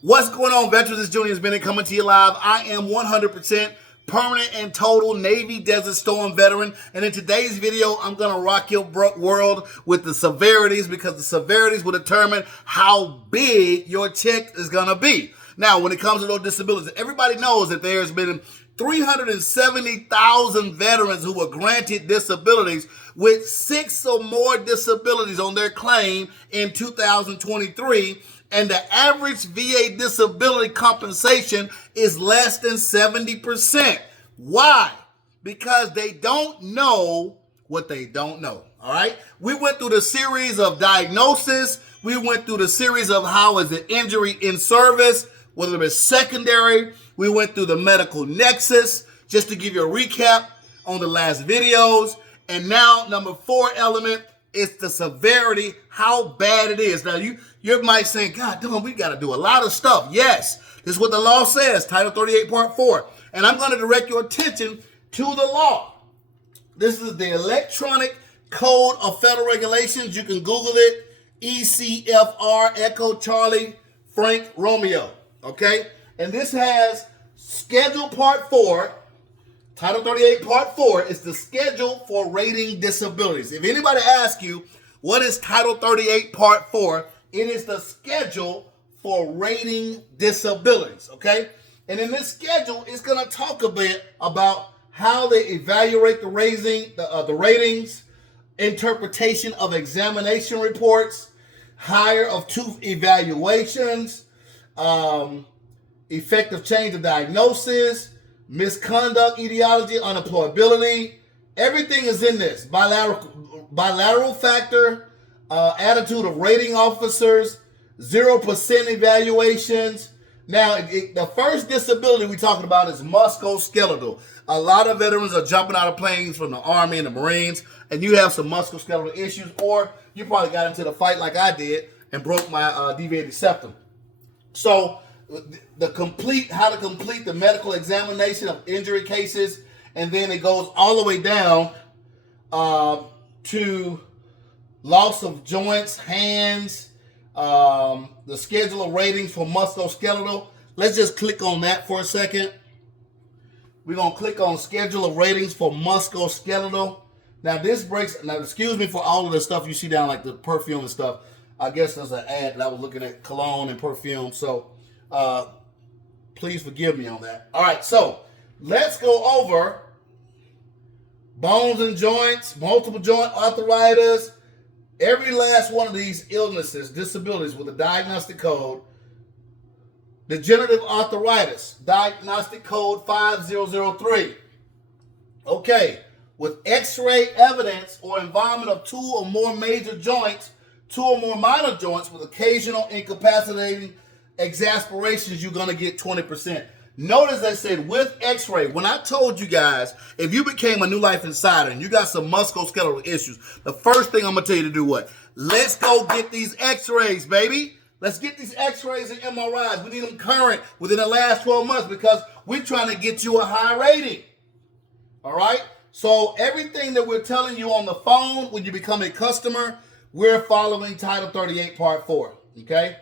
What's going on, veterans? It's Junior Bennett coming to you live. I am 100% permanent and total Navy Desert Storm veteran. And in today's video, I'm going to rock your world with the severities, because the severities will determine how big your check is going to be. Now, when it comes to those disabilities, everybody knows that there's been 370,000 veterans who were granted disabilities with 6 or more disabilities on their claim in 2023. And the average VA disability compensation is less than 70%. Why? Because they don't know what they don't know. All right? We went through the series of diagnosis. We went through the series of how is the injury in service, whether it's secondary. We went through the medical nexus, just to give you a recap on the last videos. And now, number 4 element is the severity, how bad it is. Now, you might say, God, damn, we got to do a lot of stuff. Yes, this is what the law says, Title 38, Part 4. And I'm going to direct your attention to the law. This is the Electronic Code of Federal Regulations. You can Google it, ECFR, Echo Charlie Frank Romeo, okay? And this has Schedule Part 4, Title 38, Part 4 is the schedule for rating disabilities. If anybody asks you, what is Title 38, Part 4? It is the schedule for rating disabilities, okay? And in this schedule, it's going to talk a bit about how they evaluate the ratings, interpretation of examination reports, hire of tooth evaluations, effective change of diagnosis, misconduct, etiology, unemployability. Everything is in this. Bilateral factor, attitude of rating officers, 0% evaluations. Now, the first disability we're talking about is musculoskeletal. A lot of veterans are jumping out of planes from the Army and the Marines, and you have some musculoskeletal issues, or you probably got into the fight like I did and broke my deviated septum. So, how to complete the medical examination of injury cases, and then it goes all the way down to loss of joints, hands, the schedule of ratings for musculoskeletal. Let's just click on that for a second. We're going to click on schedule of ratings for musculoskeletal. Now excuse me for all of the stuff you see down, like the perfume and stuff. I guess there's an ad that I was looking at, cologne and perfume, so please forgive me on that. All right, so let's go over bones and joints, multiple joint arthritis, every last one of these illnesses, disabilities with a diagnostic code. Degenerative arthritis, diagnostic code 5003. Okay, with x-ray evidence or involvement of 2 or more major joints, 2 or more minor joints with occasional incapacitating exasperations, you're going to get 20%. Notice I said with x-ray. When I told you guys, if you became a New Life Insider and you got some musculoskeletal issues, the first thing I'm going to tell you to do what? Let's go get these x-rays, baby. Let's get these x-rays and MRIs. We need them current within the last 12 months, because we're trying to get you a high rating. All right? So everything that we're telling you on the phone when you become a customer, we're following Title 38, Part 4. Okay?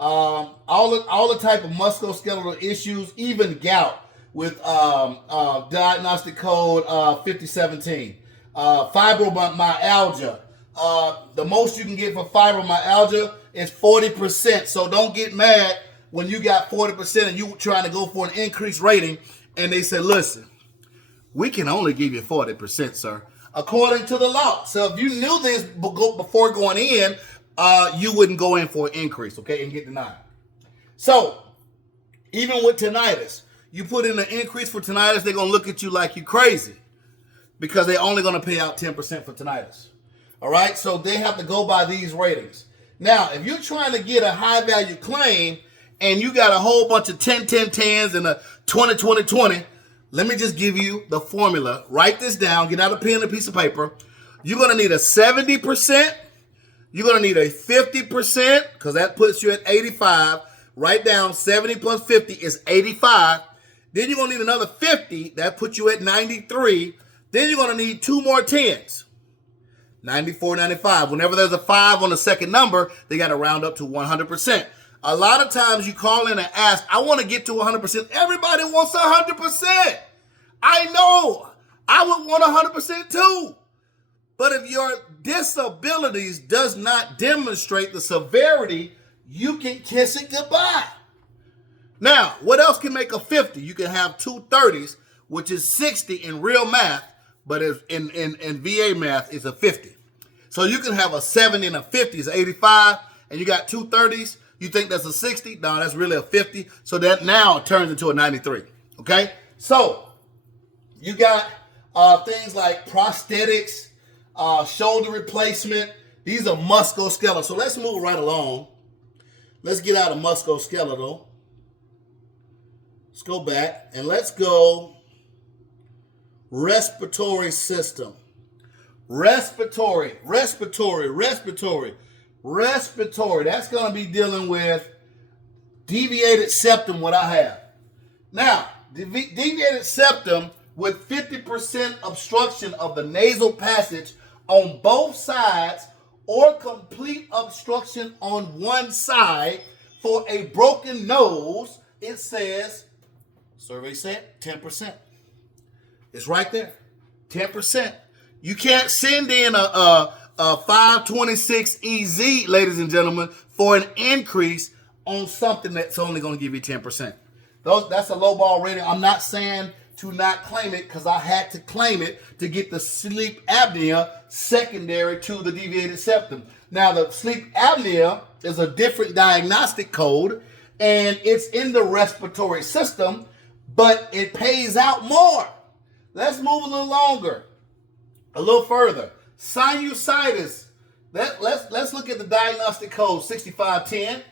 All the type of musculoskeletal issues, even gout with diagnostic code 5017. Fibromyalgia. The most you can get for fibromyalgia is 40%. So don't get mad when you got 40% and you trying to go for an increased rating and they say, listen, we can only give you 40%, sir, according to the law. So if you knew this before going in, you wouldn't go in for an increase, okay, and get denied. So, even with tinnitus, you put in an increase for tinnitus, they're going to look at you like you crazy, because they're only going to pay out 10% for tinnitus. All right, so they have to go by these ratings. Now, if you're trying to get a high-value claim and you got a whole bunch of 10-10-10s and a 20-20-20, let me just give you the formula. Write this down. Get out a pen and a piece of paper. You're going to need a 70%. You're going to need a 50%, because that puts you at 85. Write down 70 plus 50 is 85. Then you're going to need another 50. That puts you at 93. Then you're going to need 2 more 10s. 94, 95. Whenever there's a 5 on the second number, they got to round up to 100%. A lot of times you call in and ask, I want to get to 100%. Everybody wants 100%. I know. I would want 100% too. But if your disabilities does not demonstrate the severity, you can kiss it goodbye. Now, what else can make a 50? You can have two 30s, which is 60 in real math, but in VA math, it's a 50. So you can have a 70 and a 50 is 85, and you got two 30s. You think that's a 60? No, that's really a 50. So that now turns into a 93. Okay? So you got things like prosthetics, shoulder replacement. These are musculoskeletal. So let's move right along. Let's get out of musculoskeletal. Let's go back and let's go respiratory system. Respiratory. That's going to be dealing with deviated septum, what I have. Now, deviated septum with 50% obstruction of the nasal passage on both sides or complete obstruction on one side for a broken nose, it says, survey said 10%. It's right there, 10%. You can't send in a 526 EZ, ladies and gentlemen, for an increase on something that's only going to give you 10%. That's a low ball rating. I'm not saying to not claim it because I had to claim it to get the sleep apnea secondary to the deviated septum. Now, the sleep apnea is a different diagnostic code, and it's in the respiratory system, but it pays out more. Let's move a little longer, a little further. Sinusitis. Let's look at the diagnostic code 6510,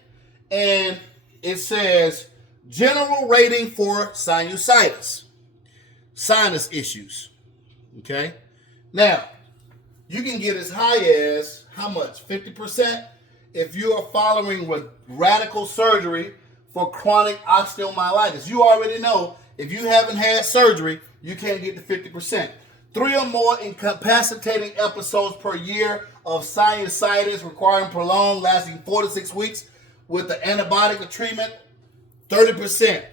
and it says general rating for sinusitis, sinus issues. Okay. Now, you can get as high as how much? 50% if you are following with radical surgery for chronic osteomyelitis. You already know if you haven't had surgery, you can't get to 50%. 3 or more incapacitating episodes per year of sinusitis requiring prolonged, lasting 4 to 6 weeks with the antibiotic treatment, 30%.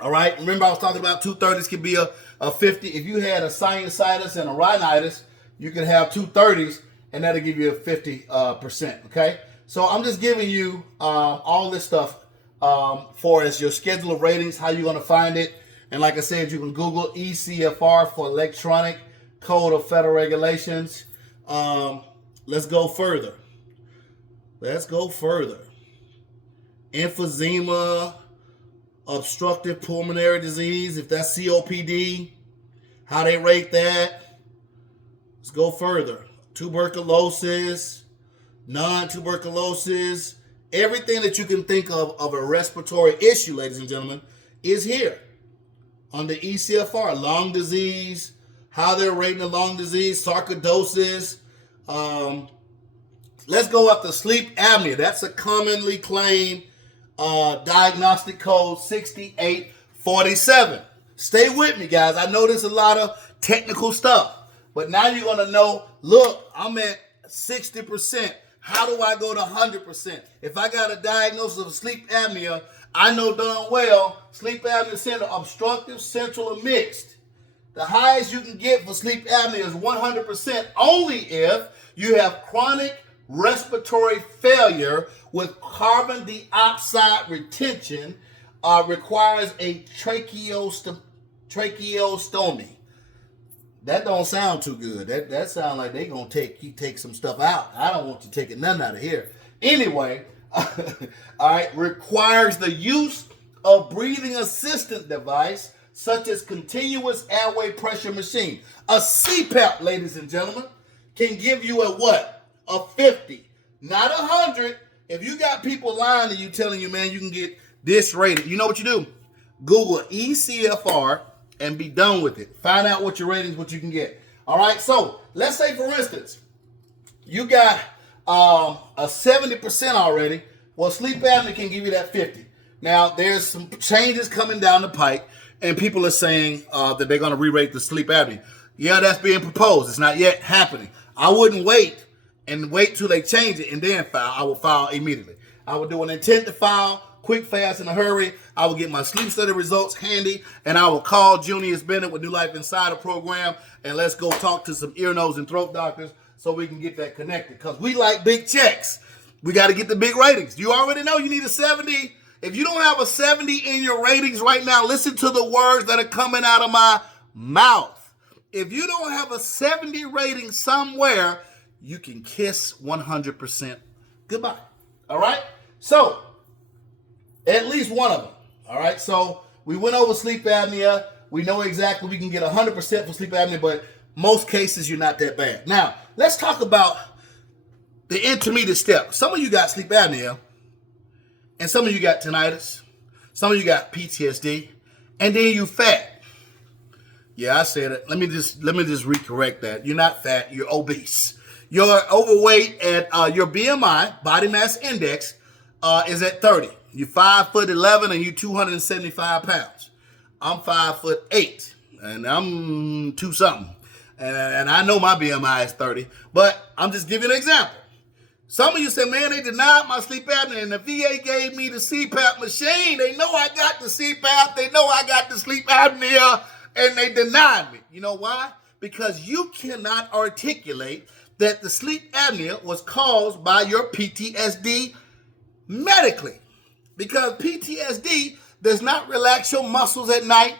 All right. Remember, I was talking about 230s could be a 50. If you had a sinusitis and a rhinitis, you could have 230s, and that'll give you a 50%. Okay. So I'm just giving you all this stuff for as your schedule of ratings, how you're going to find it. And like I said, you can Google ECFR for Electronic Code of Federal Regulations. Let's go further. Emphysema, obstructive pulmonary disease, if that's COPD, how they rate that. Let's go further. Tuberculosis, non-tuberculosis, everything that you can think of a respiratory issue, ladies and gentlemen, is here. On the ECFR, lung disease, how they're rating the lung disease, sarcoidosis. Let's go up to sleep apnea. That's a commonly claimed diagnostic code 6847. Stay with me, guys. I know there's a lot of technical stuff, but now you're going to know, look, I'm at 60%. How do I go to 100%? If I got a diagnosis of sleep apnea, I know darn well sleep apnea center, obstructive, central, or mixed. The highest you can get for sleep apnea is 100% only if you have chronic respiratory failure with carbon dioxide retention, requires a tracheostomy. That don't sound too good. That sounds like they gonna take some stuff out. I don't want you taking none out of here. Anyway, all right, requires the use of breathing assistant device such as continuous airway pressure machine. A CPAP, ladies and gentlemen, can give you a what? A 50, not 100. If you got people lying to you, telling you, man, you can get this rated, you know what you do? Google ECFR and be done with it. Find out what your ratings, what you can get. All right, so let's say, for instance, you got a 70% already. Well, sleep apnea can give you that 50. Now, there's some changes coming down the pike, and people are saying that they're going to re-rate the sleep apnea. Yeah, that's being proposed. It's not yet happening. I wouldn't wait till they change it and then file. I will file immediately. I would do an intent to file, quick, fast, in a hurry. I will get my sleep study results handy, and I will call Junius Bennett with New Life Insider program, and let's go talk to some ear, nose, and throat doctors so we can get that connected. Because we like big checks. We got to get the big ratings. You already know you need a 70. If you don't have a 70 in your ratings right now, listen to the words that are coming out of my mouth. If you don't have a 70 rating somewhere, you can kiss 100% goodbye. All right? So, at least one of them. All right? So, we went over sleep apnea. We know exactly we can get 100% for sleep apnea, but most cases you're not that bad. Now, let's talk about the intermediate step. Some of you got sleep apnea, and some of you got tinnitus. Some of you got PTSD, and then you fat. Yeah, I said it. Let me just recorrect that. You're not fat. You're obese. You're overweight at your BMI, body mass index, is at 30. You're 5'11" and you're 275 pounds. I'm 5'8", and I'm 2 something. And I know my BMI is 30, but I'm just giving an example. Some of you say, man, they denied my sleep apnea, and the VA gave me the CPAP machine. They know I got the CPAP. They know I got the sleep apnea, and they denied me. You know why? Because you cannot articulate that the sleep apnea was caused by your PTSD medically. Because PTSD does not relax your muscles at night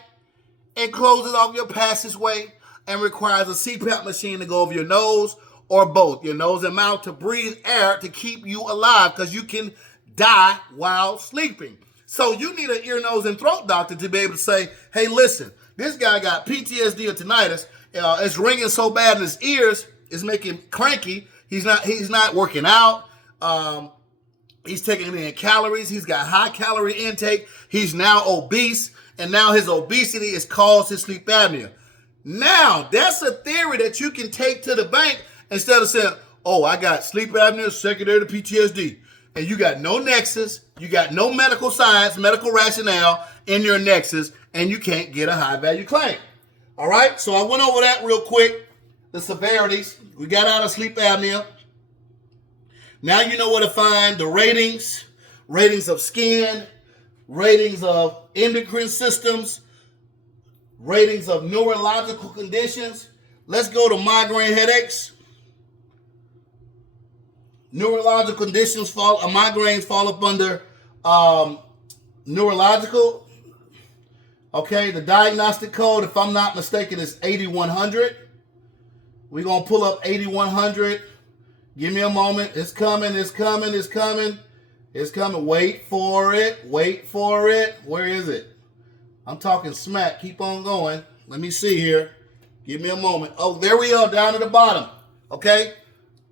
and closes off your passageway and requires a CPAP machine to go over your nose or both, your nose and mouth, to breathe air to keep you alive, because you can die while sleeping. So you need an ear, nose, and throat doctor to be able to say, hey, listen, this guy got PTSD or tinnitus. It's ringing so bad in his ears, it's making him cranky. He's not working out. He's taking in calories. He's got high calorie intake. He's now obese, and now his obesity has caused his sleep apnea. Now, that's a theory that you can take to the bank instead of saying, oh, I got sleep apnea secondary to PTSD. And you got no nexus, you got no medical science, medical rationale in your nexus, and you can't get a high value claim. All right, so I went over that real quick, the severities. We got out of sleep apnea. Now you know where to find the ratings of skin, ratings of endocrine systems, ratings of neurological conditions. Let's go to migraine headaches. Neurological conditions migraines fall up under neurological. Okay, the diagnostic code, if I'm not mistaken, is 8100. We're going to pull up 8100. Give me a moment. It's coming. Wait for it. Where is it? I'm talking smack. Keep on going. Let me see here. Give me a moment. Oh, there we are, down at the bottom. Okay?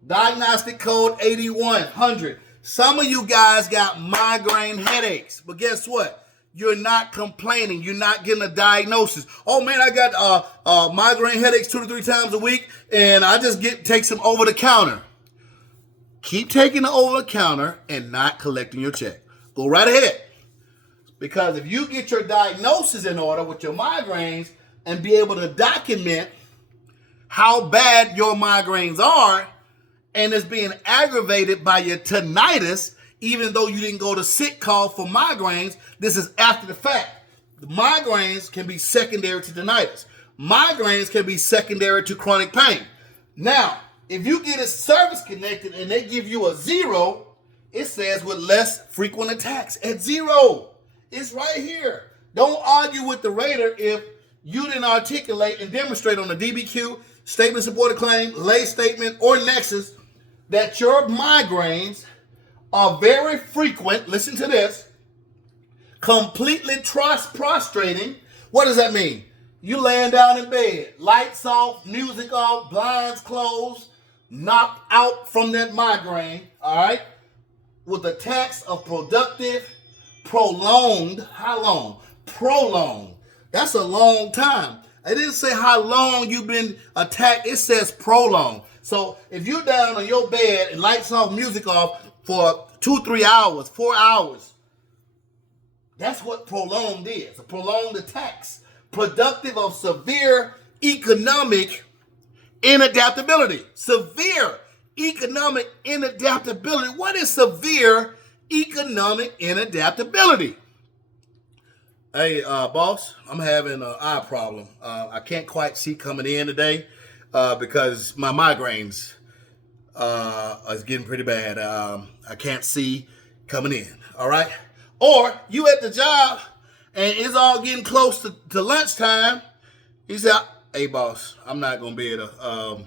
Diagnostic code 8100. Some of you guys got migraine headaches, but guess what? You're not complaining. You're not getting a diagnosis. Oh man, I got migraine headaches 2 to 3 times a week, and I just take some over the counter. Keep taking the over the counter and not collecting your check. Go right ahead. Because if you get your diagnosis in order with your migraines and be able to document how bad your migraines are, and it's being aggravated by your tinnitus, even though you didn't go to sick call for migraines, this is after the fact. The migraines can be secondary to tinnitus. Migraines can be secondary to chronic pain. Now, if you get it service connected and they give you a 0, it says with less frequent attacks at 0. It's right here. Don't argue with the rater if you didn't articulate and demonstrate on the DBQ, statement supported claim, lay statement, or nexus that your migraines are very frequent. Listen to this. Completely prostrating. What does that mean? You laying down in bed, lights off, music off, blinds closed, knocked out from that migraine, all right, with attacks of productive, prolonged. How long? Prolonged. That's a long time. It didn't say how long you've been attacked. It says prolonged. So if you're down on your bed and lights off, music off for 2-3 hours, 4 hours, that's what prolonged is. A prolonged attacks, productive of severe economic inadaptability. Severe economic inadaptability. What is severe economic inadaptability. Hey, boss, I'm having an eye problem. I can't quite see coming in today because my migraines is getting pretty bad. I can't see coming in, all right? Or you at the job and it's all getting close to lunchtime. He said, hey, boss, I'm not going to be able to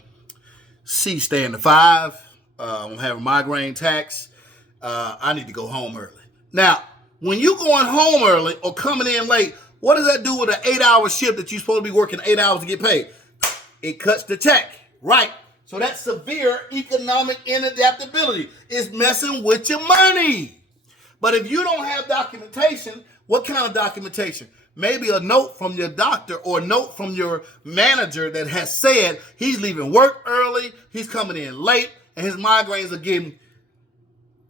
see staying to 5. I'm having migraine attacks. I need to go home early. Now, when you going home early or coming in late, what does that do with an 8-hour shift that you're supposed to be working 8 hours to get paid? It cuts the check, right? So that's severe economic inadaptability. It's messing with your money. But if you don't have documentation, what kind of documentation? Maybe a note from your doctor or a note from your manager that has said he's leaving work early, he's coming in late, and his migraines are getting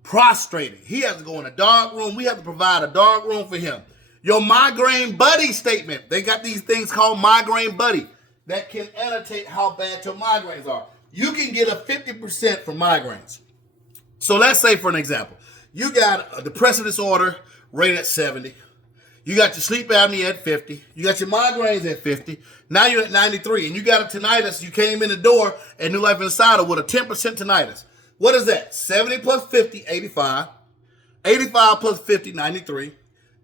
prostrated. He has to go in a dark room. We have to provide a dark room for him. Your migraine buddy statement. They got these things called migraine buddy that can annotate how bad your migraines are. You can get a 50% for migraines. So let's say, for an example, you got a depressive disorder rated at 70. You got your sleep apnea at 50. You got your migraines at 50. Now you're at 93. And you got a tinnitus. You came in the door at New Life Insider with a 10% tinnitus. What is that? 70 plus 50, 85. 85 plus 50, 93.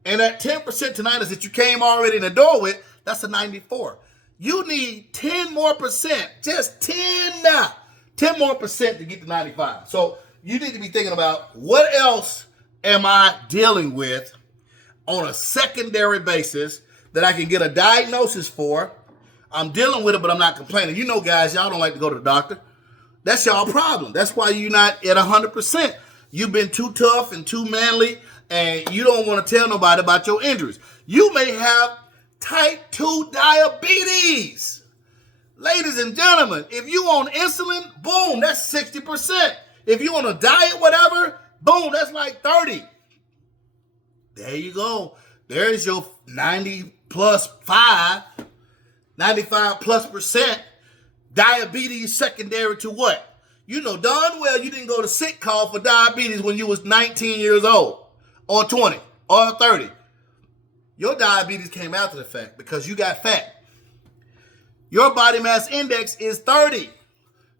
And that 10% tinnitus that you came already in the door with, that's a 94. You need 10 more percent, just 10 now, 10 more percent to get to 95. So you need to be thinking about what else am I dealing with on a secondary basis that I can get a diagnosis for. I'm dealing with it, but I'm not complaining. You know, guys, y'all don't like to go to the doctor. That's y'all problem. That's why you're not at 100%. You've been too tough and too manly, and you don't want to tell nobody about your injuries. You may have type 2 diabetes. Ladies and gentlemen, if you on insulin, boom, that's 60%. If you on a diet, whatever, boom, that's like 30. There you go. There's your 90 plus 5, 95 plus percent diabetes secondary to what? You know darn well you didn't go to sick call for diabetes when you was 19 years old or 20 or 30. Your diabetes came after the fact because you got fat. Your body mass index is 30.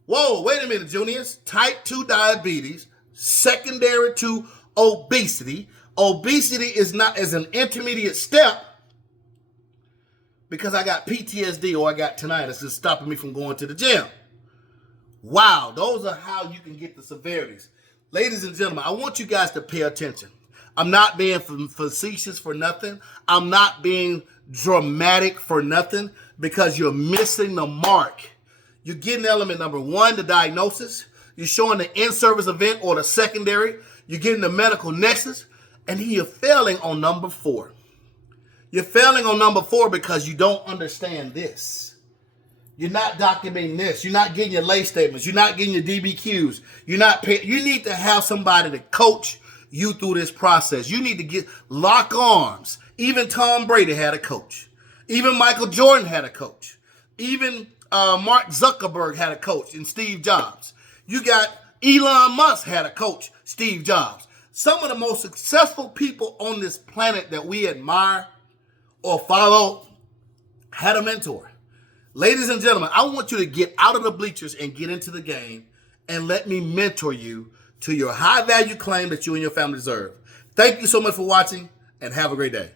Whoa, wait a minute, juniors. Type 2 diabetes secondary to obesity. Obesity is an intermediate step because I got PTSD or I got tinnitus. It's stopping me from going to the gym. Wow, those are how you can get the severities. Ladies and gentlemen, I want you guys to pay attention. I'm not being facetious for nothing. I'm not being dramatic for nothing because you're missing the mark. You're getting element number 1, the diagnosis. You're showing the in-service event or the secondary. You're getting the medical nexus. And then you're failing on number 4. You're failing on number 4 because you don't understand this. You're not documenting this. You're not getting your lay statements. You're not getting your DBQs. You need to have somebody to coach you through this process. You need to lock arms. Even Tom Brady had a coach. Even Michael Jordan had a coach. Even Mark Zuckerberg had a coach, and Steve Jobs. You got Elon Musk had a coach, Steve Jobs. Some of the most successful people on this planet that we admire or follow had a mentor. Ladies and gentlemen, I want you to get out of the bleachers and get into the game and let me mentor you to your high value claim that you and your family deserve. Thank you so much for watching and have a great day.